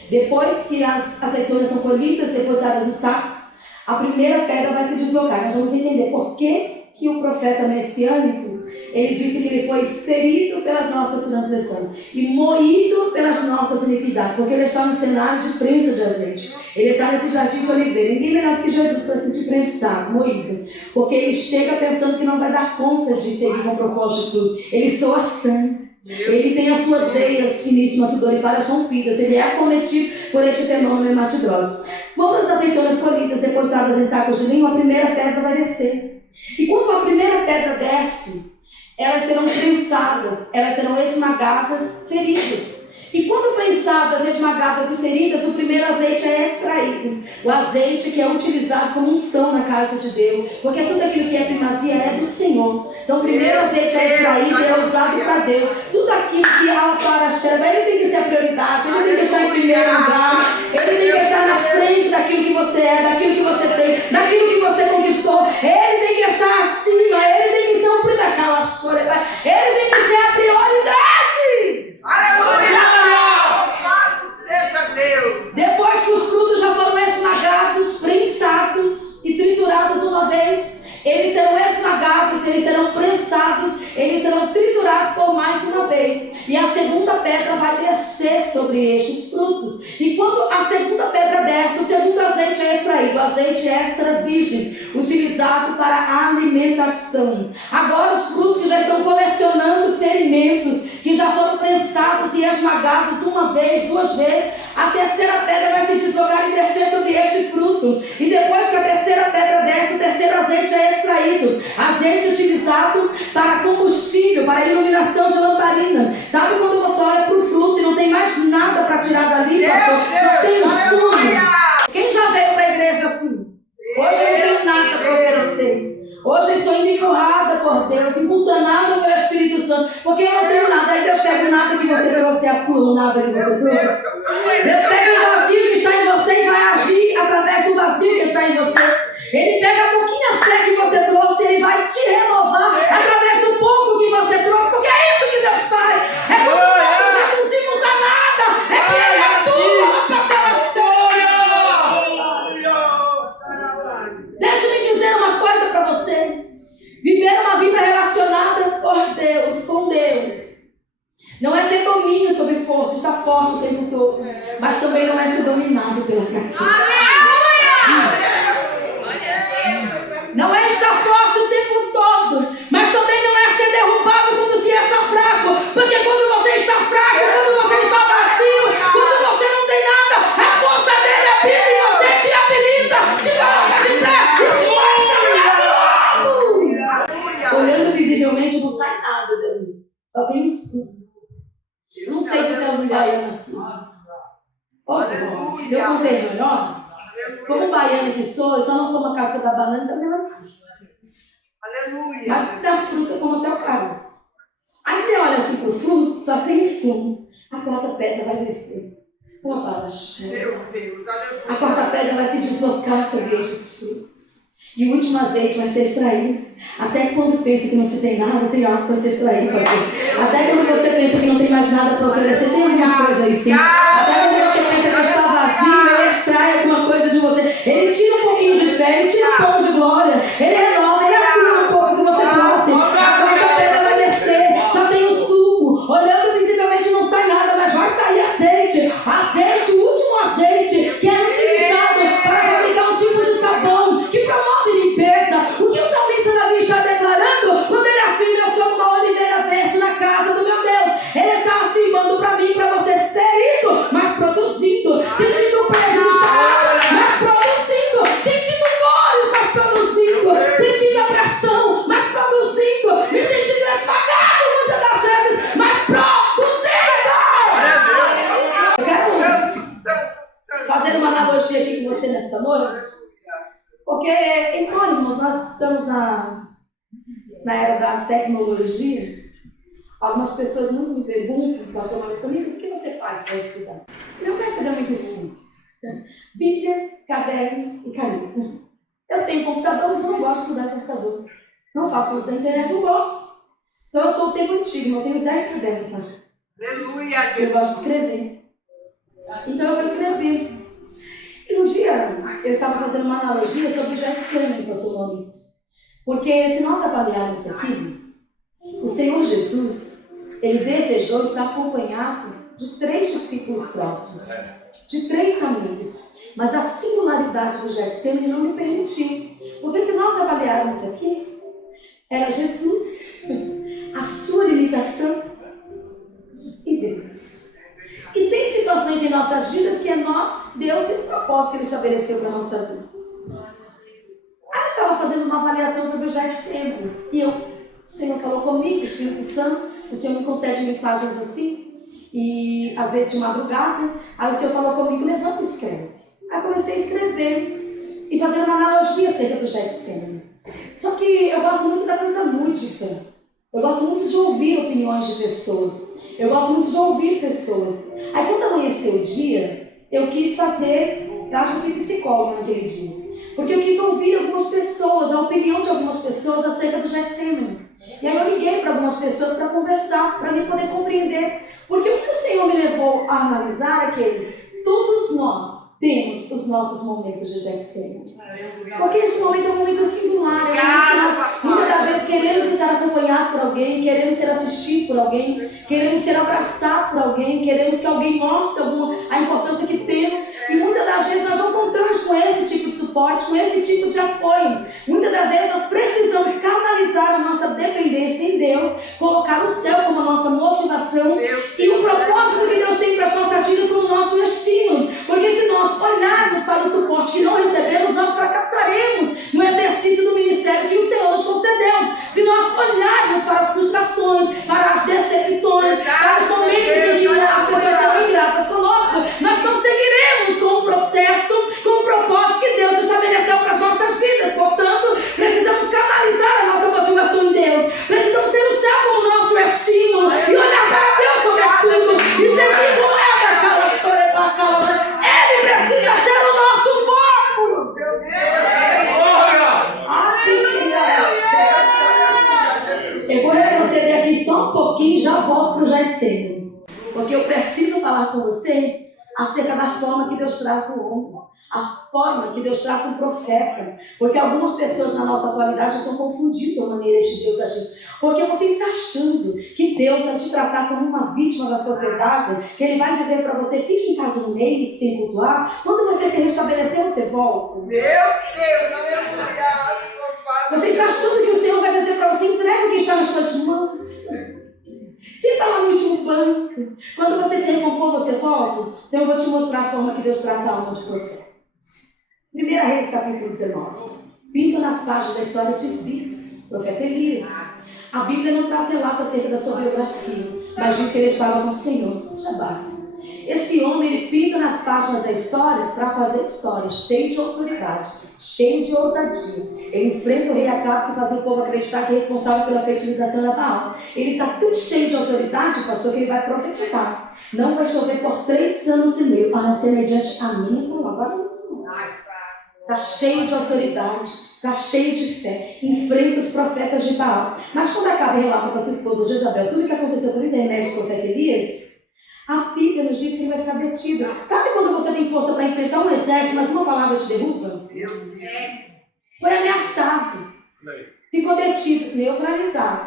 Depois que as azeitonas são colhidas, depositadas no saco, a primeira pedra vai se deslocar. Nós vamos entender por que o profeta messiânico Bíblia, ele disse que ele foi ferido pelas nossas transgressões e moído pelas nossas iniquidades, porque ele está no cenário de prensa de azeite. Ele está nesse jardim de oliveira. Ninguém melhor que Jesus para se sentir prensado, moído, porque ele chega pensando que não vai dar conta de seguir com o propósito de cruz. Ele soa sangue. Ele tem as suas veias finíssimas, sudoriparas rompidas. Ele é acometido por este fenômeno hematidroso. Quando as azeitonas colhidas, depositadas em sacos de linho, a primeira pedra vai descer. E quando a primeira pedra desce, elas serão prensadas, elas serão esmagadas, feridas. E quando prensadas, esmagadas e feridas, o primeiro azeite é extraído. O azeite que é utilizado como unção na casa de Deus. Porque tudo aquilo que é primazia é do Senhor. Então o primeiro azeite é extraído e é usado para Deus. Tudo aquilo que há para a cheira, ele tem que ser a prioridade. Ele tem que estar em primeiro lugar. Ele tem que estar na frente daquilo que você é, daquilo que você tem, daquilo que você conquistou. Ele tem que estar acima. Ele tem que ser o primeiro. Ele tem que ser a prioridade. Aleluia! Louvado seja Deus! Depois que os frutos já foram esmagados, prensados e triturados uma vez, eles serão esmagados, eles serão prensados, eles serão triturados por mais uma vez. E a segunda pedra vai descer sobre estes frutos. E quando a segunda pedra desce, o segundo azeite é extraído, o azeite extra virgem, utilizado para a alimentação. Agora os frutos que já estão colecionando ferimentos, que já foram prensados e esmagados uma vez, duas vezes, a terceira pedra vai se deslocar e descer sobre este fruto. E depois que a terceira pedra desce, o terceiro azeite é extraído. Azeite utilizado para combustível, para iluminação de lamparina. Sabe quando você olha para o fruto e não tem mais nada para tirar dali, pastor? Só tem o sumo. Quem já veio para a igreja assim? Hoje eu não tenho nada para oferecer. Hoje eu estou empurrada por Deus, impulsionada pelo Espírito Santo, porque eu não tenho nada. Aí Deus pega o nada que você trouxe, atua o nada que você trouxe. Deus pega o vazio que está em você e vai agir através do vazio que está em você. Ele pega a pouquinha fé que você trouxe e ele vai te renovar através do pouco que você trouxe, porque é isso que Deus faz. É quando nós nos reduzimos a nada, é que Ele atua na papel cheio. Deixa-me dizer uma coisa para você. Viver uma vida relacionada por Deus, com Deus, não é ter domínio sobre força, estar forte o tempo todo, mas também não é ser dominado pela fraqueza. Não é estar forte o tempo todo, mas também não é ser derrubado quando se está fraco. Porque quando você está fraco, quando você está vazio, quando você não tem nada, a força dele habita em você, te habilita, te coloca de pé e te mostra. Olhando visivelmente não sai nada dali, só tem um escudo. Não sei se tem algum baiano aqui. Eu contei melhor. Como baiana que sou, eu só não como a casca da banana e da melancia. Aleluia! Mas da fruta como até o caroço. Aí você olha assim pro fruto, só tem sumo. A quarta pedra vai descer. Uma bala cheia. Meu Deus, aleluia! A quarta pedra vai se deslocar sobre estes frutos. E o último azeite vai ser extraído. Até quando pensa que não se tem nada, tem algo para ser extraído. Até quando você pensa que não tem mais nada para oferecer, tem alguma coisa aí sim. Até quando você pensa que está vazio, ele extrai alguma coisa de você. Ele tira um pouquinho de fé, ele tira um pouco de glória. Ele renova, ele atua um pouco que você trouxe. A quarta pedra vai descer, só tem o suco. Olhando visivelmente não sai nada, mas vai sair azeite. Azeite, o último azeite, que é utilizado para fabricar um tipo de sabão que promove limpeza. O que o salmista Davi está declarando quando ele afirma: eu sou uma oliveira verde na casa do meu Deus? Ele está afirmando para mim e para você: ferido, mas produzindo, sentindo o peso do chamado, mas produzindo, sentindo dores, mas produzindo, sentindo a pressão, mas produzindo, me sentindo esmagado muitas das vezes, mas produzindo. Eu quero fazer uma analogia aqui com você nessa noite, porque, irmãos, nós estamos na era da tecnologia. Algumas pessoas nunca me perguntam, pastor, mas também, o que você faz para estudar? Meu método é muito simples. Bíblia, caderno e caneta. Eu tenho computador, mas eu não gosto de estudar computador. Não faço uso da internet, não gosto. Então eu sou o tempo antigo, eu tenho uns 10 cadernos, né? Aleluia! Eu gosto de escrever. Então eu vou escrever. E um dia eu estava fazendo uma analogia sobre o Getsemane, pastor Maurício. Porque se nós avaliarmos aqui, O Senhor Jesus, ele desejou estar acompanhado de 3 discípulos próximos, de 3 amigos. Mas a singularidade do Getsemane não lhe permitiu. Porque se nós avaliarmos aqui, era Jesus, a sua limitação e Deus. E tem situações em nossas vidas que é nós, Deus e o propósito que Ele estabeleceu para a nossa vida. Eu estava fazendo uma avaliação sobre o Getsemane. E o Senhor falou comigo, o Espírito Santo, o Senhor me concede mensagens assim. E às vezes de madrugada, aí o Senhor falou comigo, levanta e escreve. Aí comecei a escrever e fazer uma analogia acerca do Getsemane. Só que eu gosto muito da coisa lúdica. Eu gosto muito de ouvir opiniões de pessoas. Eu gosto muito de ouvir pessoas. Aí quando amanheceu o dia, eu quis fazer, eu acho que eu fui psicóloga naquele dia. Porque eu quis ouvir algumas pessoas, a opinião de algumas pessoas acerca do Getsemane. E aí eu liguei para algumas pessoas para conversar, para mim poder compreender. Porque o que o Senhor me levou a analisar é que todos nós temos os nossos momentos de Getsemane. Porque esse momento é um momento singular. Muitas das vezes queremos estar acompanhados por alguém, queremos ser assistidos por alguém, queremos ser abraçados por alguém, queremos que alguém mostre a importância que temos. E muitas das vezes nós não contamos com esse tipo de suporte, com esse tipo de apoio. Muitas das vezes nós precisamos canalizar a nossa dependência em Deus, colocar o céu como a nossa motivação e o propósito que Deus tem para as nossas vidas como nosso estímulo. Porque se nós olharmos para o suporte que não recebemos, nós fracassaremos no exercício do ministério que o Senhor nos concedeu. Se nós olharmos para as frustrações, para as decepções, para os momentos em que as pessoas são ingratas conosco, nós não seguiremos com o processo, com o propósito que Deus estabeleceu para as nossas vidas. Portanto, precisamos canalizar a nossa motivação em Deus. Precisamos ter o céu como nosso estímulo e olhar para Deus sobretudo e seguir com Ele precisa ser o nosso foco. Eu vou retroceder aqui só um pouquinho e já volto para o Getsemane. Porque eu preciso falar com você acerca da forma que Deus trata o homem, a forma que Deus trata o profeta. Porque algumas pessoas na nossa atualidade estão confundindo a maneira de Deus agir. Porque você está achando que Deus vai te tratar como uma vítima da sociedade, que Ele vai dizer para você, fique em casa um mês sem cultuar, quando você se restabelecer, você volta. Meu Deus, aleluia. Você está achando que o Senhor vai dizer para você, entrega o que está nas suas mãos. Senta lá no último banco. Quando você se recompor, você volta. Então eu vou te mostrar a forma que Deus trata a alma de profeta. 1 Reis, capítulo 19. Pisa nas páginas da história de Isbi, profeta Elias. A Bíblia não traz relatos acerca da sua biografia, mas diz que ele estava com o Senhor. Já basta. Esse homem, ele pisa nas páginas da história para fazer história, cheio de autoridade, cheio de ousadia. Ele enfrenta o rei Acabe, que fazia o povo acreditar que é responsável pela fertilização da Baal. Ele está tão cheio de autoridade, pastor, que ele vai profetizar. Não vai chover por 3 anos e meio, a não ser mediante a minha palavra. Olha isso. Está cheio de autoridade, está cheio de fé. Enfrenta os profetas de Baal. Mas quando Acabe relata para sua esposa Jezabel tudo o que aconteceu por intermédio do profeta Elias, a Bíblia nos diz que ele vai ficar detido. Sabe quando você tem força para enfrentar um exército, mas uma palavra te derruba? Foi ameaçado. Ficou detido, neutralizado.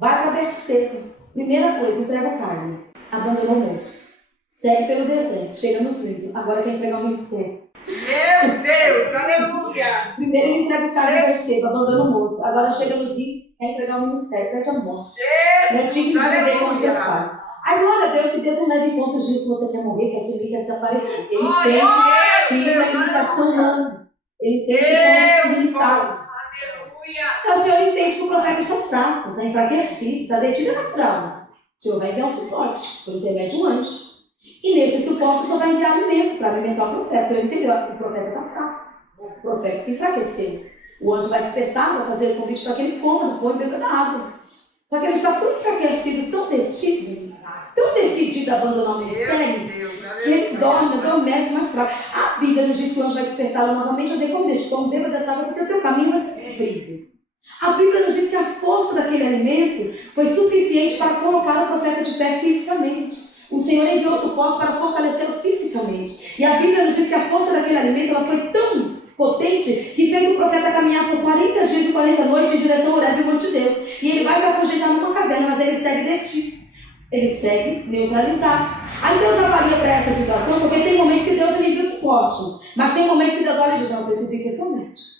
Vai para Berseco. Primeira coisa, entrega o carne. Abandona o almoço. Segue pelo deserto. Chega nos livros. Agora quer entregar o ministério. Meu Deus, aleluia. Primeiro ele entrega o carne em Berseco. Abandona o almoço. Agora chega nos livros. Quer entregar o ministério. Pede a morte. Não é digno de viver como seus pais. Ai, glória a Deus, que Deus não leva em conta disso que você quer morrer, quer sumir, quer desaparecer. Ele entende que isso é limitação humana. Ele entende que somos limitados. Então o Senhor entende que o profeta está fraco, está enfraquecido, está detido, é natural. O Senhor vai enviar um suporte, por intermédio de um anjo. E nesse suporte o Senhor vai enviar alimento para alimentar o profeta. O Senhor entendeu que o profeta está fraco. O profeta se enfraqueceu. O anjo vai despertar, vai fazer o convite para que ele coma do pão e beba da água. Só que ele está tão enfraquecido, tão detido, tão decidido a abandonar o ministério, que ele dorme, adormece mais fraco. A Bíblia nos diz que o anjo vai despertá-lo novamente, a dizer, como deixa, como beba dessa água, porque o teu caminho vai ser comprido. A Bíblia nos diz que a força daquele alimento foi suficiente para colocar o profeta de pé fisicamente. O Senhor enviou suporte para fortalecê-lo fisicamente. E a Bíblia nos diz que a força daquele alimento ela foi tão potente que fez o profeta caminhar por 40 dias e 40 noites em direção ao Horebe, o Monte de Deus. E ele vai se afugentar no ele segue neutralizado. Aí Deus avalia para essa situação, porque tem momentos que Deus envia suporte, mas tem momentos que Deus olha e diz, não, eu preciso ir pessoalmente.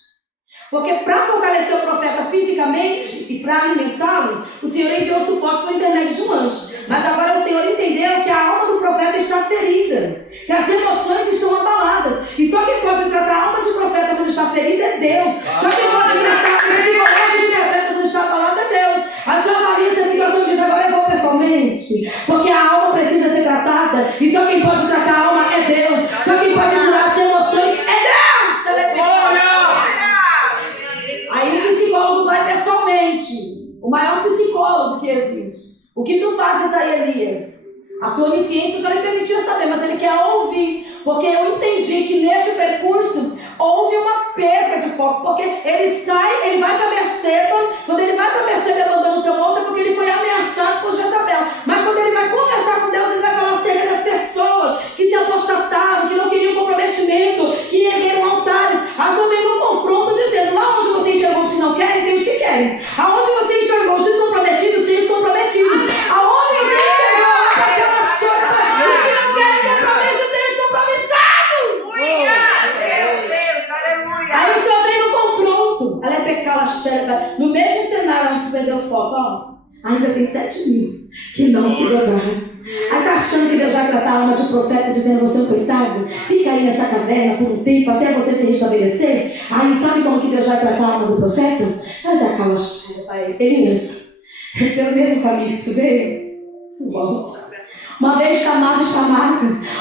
Porque para fortalecer o profeta fisicamente e para alimentá-lo, o Senhor enviou suporte por intermédio de um anjo. Mas agora o Senhor entendeu que a alma do profeta está ferida, que as emoções estão abaladas. E só quem pode tratar a alma de profeta quando está ferida é Deus. Só quem pode tratar o psicológico de profeta quando está abalado é Deus. A senhora avalia essa situação e diz, agora eu vou pessoalmente. Porque a alma precisa ser tratada. E só quem pode tratar a alma é Deus. Só quem pode curar as emoções é Deus. Aleluia! Aí o psicólogo vai pessoalmente. O maior psicólogo que existe. O que tu fazes aí, Elias? A sua onisciência já lhe permitia saber, mas ele quer ouvir. Porque eu entendi que nesse percurso houve uma perda de foco. Porque ele sai, ele vai para Berseba. Quando ele vai para Berseba levantando o seu moço, é porque ele foi ameaçado por Jezabel. Mas quando ele vai conversar com Deus, ele vai falar acerca das pessoas que se apostataram, que não queriam comprometimento, que ergueram altares. A sua vem um confronto dizendo, lá onde você enxergou os que não querem, tem os que querem. Aonde você enxergou os comprometidos, tem os comprometidos. Aonde você enxergou aquela chora, os que não querem compromisso, tem os compromissados. Meu Deus, aleluia. Aí o Senhor vem no confronto. Ela é pecala xereta. No mesmo cenário onde você perdeu o foco, ó. Ainda tem 7.000 que não se dobraram. Aí está achando que Deus vai tratar a alma de profeta dizendo, você é um coitado, fica aí nessa caverna por um tempo até você se restabelecer. Aí sabe como que Deus vai tratar a alma do profeta? Mas é aquela Elias, pelo mesmo caminho que tu veio. Uma vez chamado,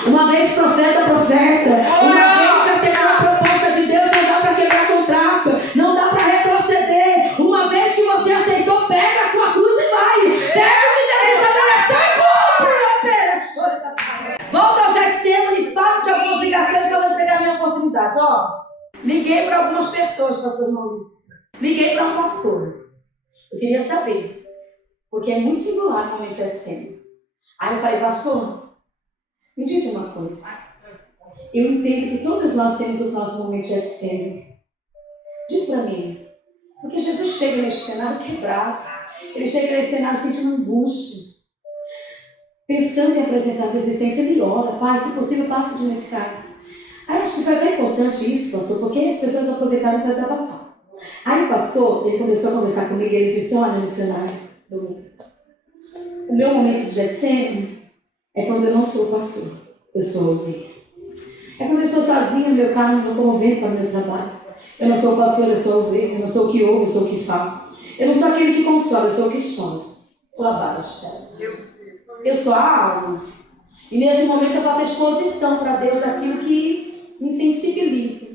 uma vez profeta, uma vez que aceitou a proposta de Deus, não dá para quebrar contrato, não dá para retroceder. Uma vez que você aceitou, pega a tua cruz e vai. Pega o que Deus estabeleceu e cumpre. Volta ao Getsemane e fala de algumas ligações que eu vou entregar a minha oportunidade. Ó, liguei para algumas pessoas, pastor Maurício. Liguei para um pastor. Eu queria saber, porque é muito singular o momento de Getsemane. Aí eu falei, pastor, me diz uma coisa. Eu entendo que todos nós temos os nossos momentos de Getsemane. Diz para mim, porque Jesus chega nesse cenário quebrado. Ele chega nesse cenário sentindo angústia. Pensando em apresentar resistência, ele ora, Pai, se possível, passe de nesse caso. Aí acho que foi bem importante isso, pastor, porque as pessoas aproveitaram para desabafar. Aí o pastor, ele começou a conversar comigo e ele disse, olha, missionário, Douglas, o meu momento de Getsemane é quando eu não sou pastor, eu sou ovelha. É quando eu estou sozinha no meu carro, me locomovendo para o meu trabalho. Eu não sou pastor, eu sou ovelha. Eu não sou o que ouve, eu sou o que fala. Eu não sou aquele que consola, eu sou o que chora. Eu sou a alma. E nesse momento eu faço a exposição para Deus daquilo que me sensibiliza,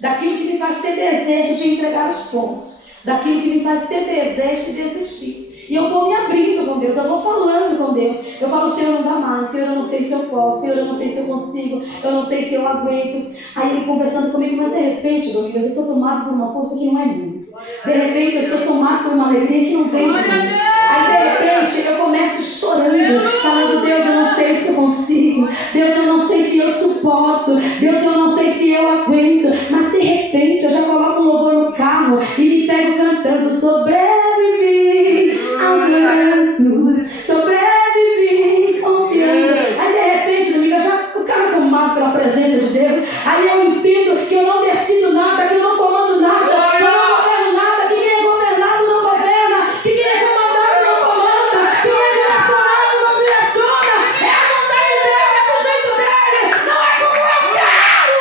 daquilo que me faz ter desejo de entregar os pontos, daquilo que me faz ter desejo de desistir. E eu vou me abrindo com Deus, eu vou falando com Deus. Eu falo, Senhor, não dá mais, Senhor, eu não sei se eu posso, Senhor, eu não sei se eu consigo, eu não sei se eu aguento. Aí ele conversando comigo, mas de repente, Domingas, eu sou tomado por uma força que não é minha. De repente, eu sou tomado por uma alegria que não vem de mim. Aí de repente, eu começo chorando, falando, Deus, eu não sei se eu consigo, Deus, eu não sei se eu suporto, Deus, eu não sei se eu aguento. Mas de repente, eu já coloco um louvor no carro e me pego cantando, sobrevivi, andando, sobrevivi, confiando. Aí de repente, amiga, o carro é tomado pela presença de Deus. Aí eu entendo que eu não decido nada, que eu não comando nada, que eu não governo nada, que quem é governado não governa, que quem é comandado não comanda, quem é direcionado não direciona. É a vontade dele, é do jeito dele, não é como eu quero.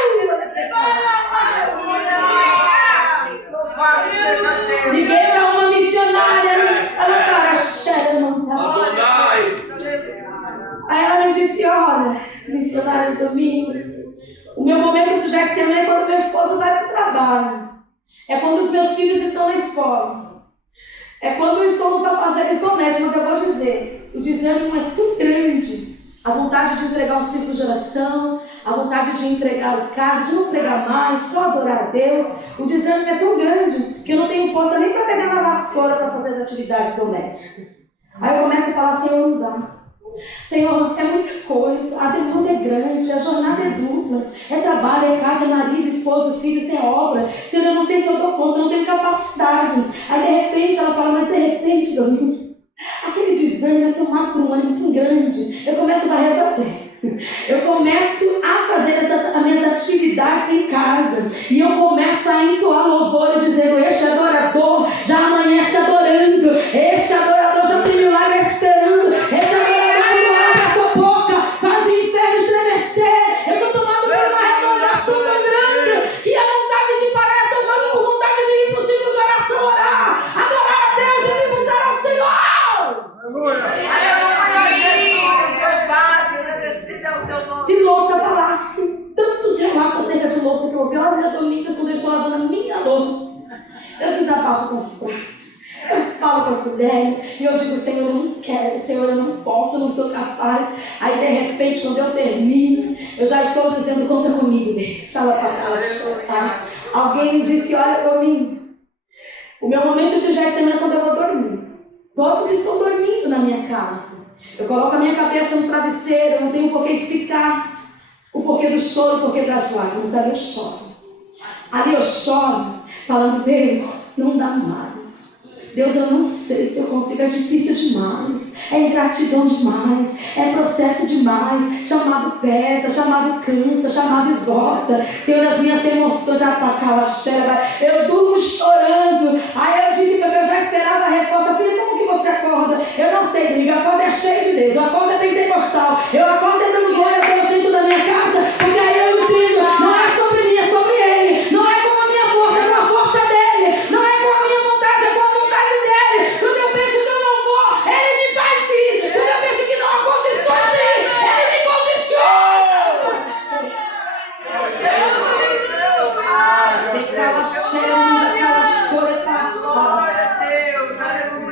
Liguei para uma missionária, ela para, Xera, não tá. Aí ela me disse, olha, missionária Domingos, o meu momento do Getsemane é quando meu esposo vai para o trabalho. É quando os meus filhos estão na escola. É quando eu estou nos afazeres domésticos. Mas eu vou dizer, o desânimo é tão grande. A vontade de entregar um ciclo de oração, a vontade de entregar o carro, de não pregar mais, só adorar a Deus. O desânimo é tão grande que eu não tenho força nem para pegar na vassoura para fazer as atividades domésticas. Aí eu começo a falar, Senhor, não dá. Senhor, é muita coisa, a demanda é grande, a jornada é dupla, é trabalho, é casa, é marido, esposo, filho, sem obra. Senhor, eu não sei se eu dou conta, eu não tenho capacidade. Aí de repente ela fala, mas de repente, Domingos, aquele desânimo é tomado por um ânimo tão grande mulheres, e eu digo, Senhor, eu não quero, Senhor, eu não posso, eu não sou capaz. Aí de repente, quando eu termino, eu já estou dizendo, conta comigo, Deus. Alguém me disse, olha, Domingo, o meu momento de Getsemane é quando eu vou dormir. Todos estão dormindo na minha casa. Eu coloco a minha cabeça no travesseiro, eu não tenho por que explicar o porquê do choro, o porquê das lágrimas. Ali eu choro. Ali eu choro, falando, Deus, não dá mais. Deus, eu não sei se eu consigo, é difícil demais, é ingratidão demais, é processo demais, chamado pesa, chamado cansa, chamado esgota. Senhor, as minhas emoções, eu durmo chorando. Aí eu disse, porque eu já esperava a resposta, filha, como que você acorda? Eu não sei, amiga, eu acordo é cheio de Deus, eu acordo é pentecostal, eu acordo é dando glória a Deus dentro da minha casa, porque aí eu entendo, não é sobre mim, é sobre Ele, não é com a minha força, é com a força dEle, não é com a minha vontade, é com a vontade dEle. Quando eu penso que eu não vou, Ele me faz ir. Quando eu penso que não há condições de ir, Ele me condiciona.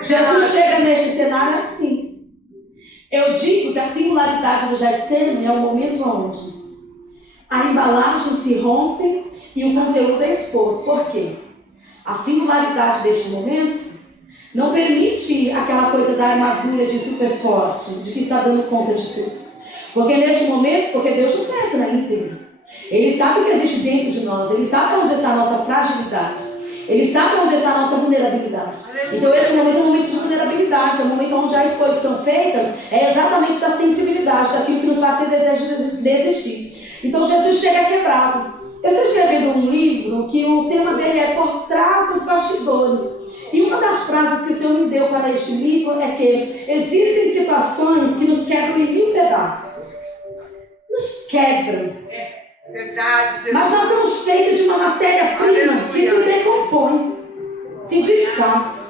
Jesus chega neste cenário assim. Eu digo que a singularidade do Getsemane é o momento onde a embalagem se rompe e o conteúdo é exposto. Por quê? A singularidade deste momento não permite aquela coisa da armadura de super forte, de que está dando conta de tudo. Porque neste momento, porque Deus nos conhece na íntegra. Ele sabe o que existe dentro de nós, Ele sabe onde está a nossa fragilidade, Ele sabe onde está a nossa vulnerabilidade. Então esse momento é um momento de vulnerabilidade, é um momento onde a exposição feita é exatamente da sensibilidade, daquilo que nos faz ter desejo de desistir. Então Jesus chega quebrado. Eu estou escrevendo um livro que o tema dele é Por Trás dos Bastidores. E uma das frases que o Senhor me deu para este livro é que existem situações que nos quebram em 1000 pedaços. Nos quebram. Verdade, Jesus. Mas nós somos feitos de uma matéria-prima que se decompõe, se desfaz.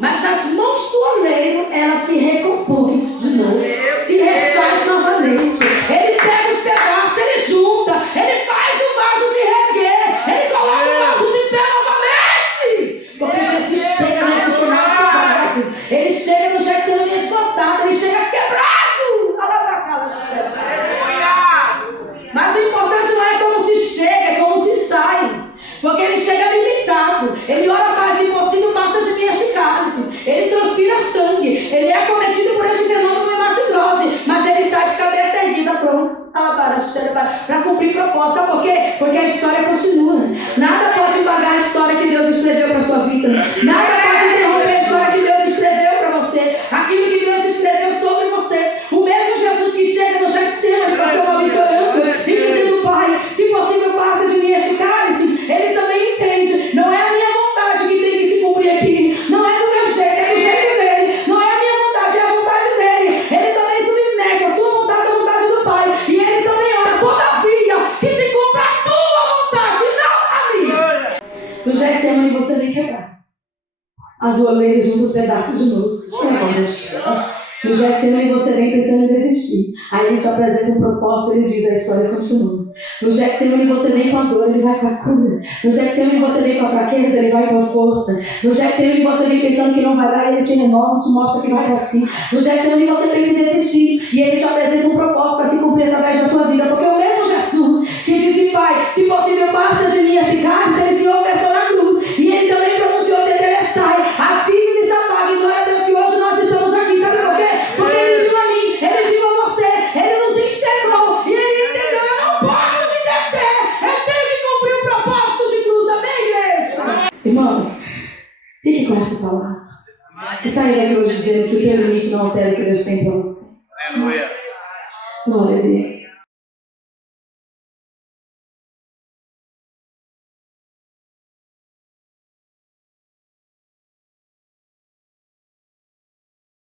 Mas nas mãos do oleiro, ela se recompõe de novo, se refaz novamente. Ele pega os pedaços, ele junta, ele faz o vaso se reerguer, ele coloca o vaso de pé novamente. Porque Jesus chega nesse cenário quebrado, ele chega no Getsemane esgotado, ele chega quebrado. Mas o importante não é como se chega, é como se sai. Porque ele chega limitado. Ele ora mais se possível, passa de mim este cálice. Ele transpira sangue. Ele é acometido por este fenômeno hematidrose. Mas ele sai de cabeça erguida, pronto. Para cumprir propósito. Sabe por quê? Porque a história continua. Nada pode pagar a história que Deus escreveu para a sua vida. Nada pode interromper a história que Deus escreveu para você. Aquilo que Deus escreveu sobre você. O mesmo Jesus que chega no Getsemane, pastor Maurício orando e dizendo, Pai, se possível, passa de mim este cálice. Ele também entende. Não é a minha vontade que tem que se cumprir aqui. Não é do meu jeito, é do jeito dele. Não é a minha vontade, é a vontade dele. Ele também submete a sua vontade à vontade do Pai. E ele também ora, todavia, que se cumpra a tua vontade, não a minha. No Getsemane você vem quebrar. As oleiras juntam os pedaços de novo. Não deixa. No Getsemane você vem pensando em desistir. Aí ele te apresenta um propósito, ele diz, a história continua. No Getsemane você vem com a dor, ele vai com a cura. No Getsemane você vem com a fraqueza, ele vai com a força. No Getsemane você vem pensando que não vai dar, ele te renova, te mostra que vai dar sim. No Getsemane você pensa em desistir, e ele te apresenta um propósito para se cumprir através da sua vida. Porque o mesmo Jesus que disse, Pai, se possível passa de mim este cálice, ele se ofertou na cruz. E ele também pronunciou tetelestai, a dívida está paga, e glória a Deus que hoje nós estamos aqui. Sabe por quê? Porque ele viu a mim, ele viu a você, ele nos enxergou e ele entendeu, eu não posso me deter, eu tenho que cumprir o propósito de cruz, amém, igreja? Irmãos, fique com essa palavra. E saia daqui hoje dizendo que o teu limite não altera o que Deus tem para você. Aleluia. Glória a Deus.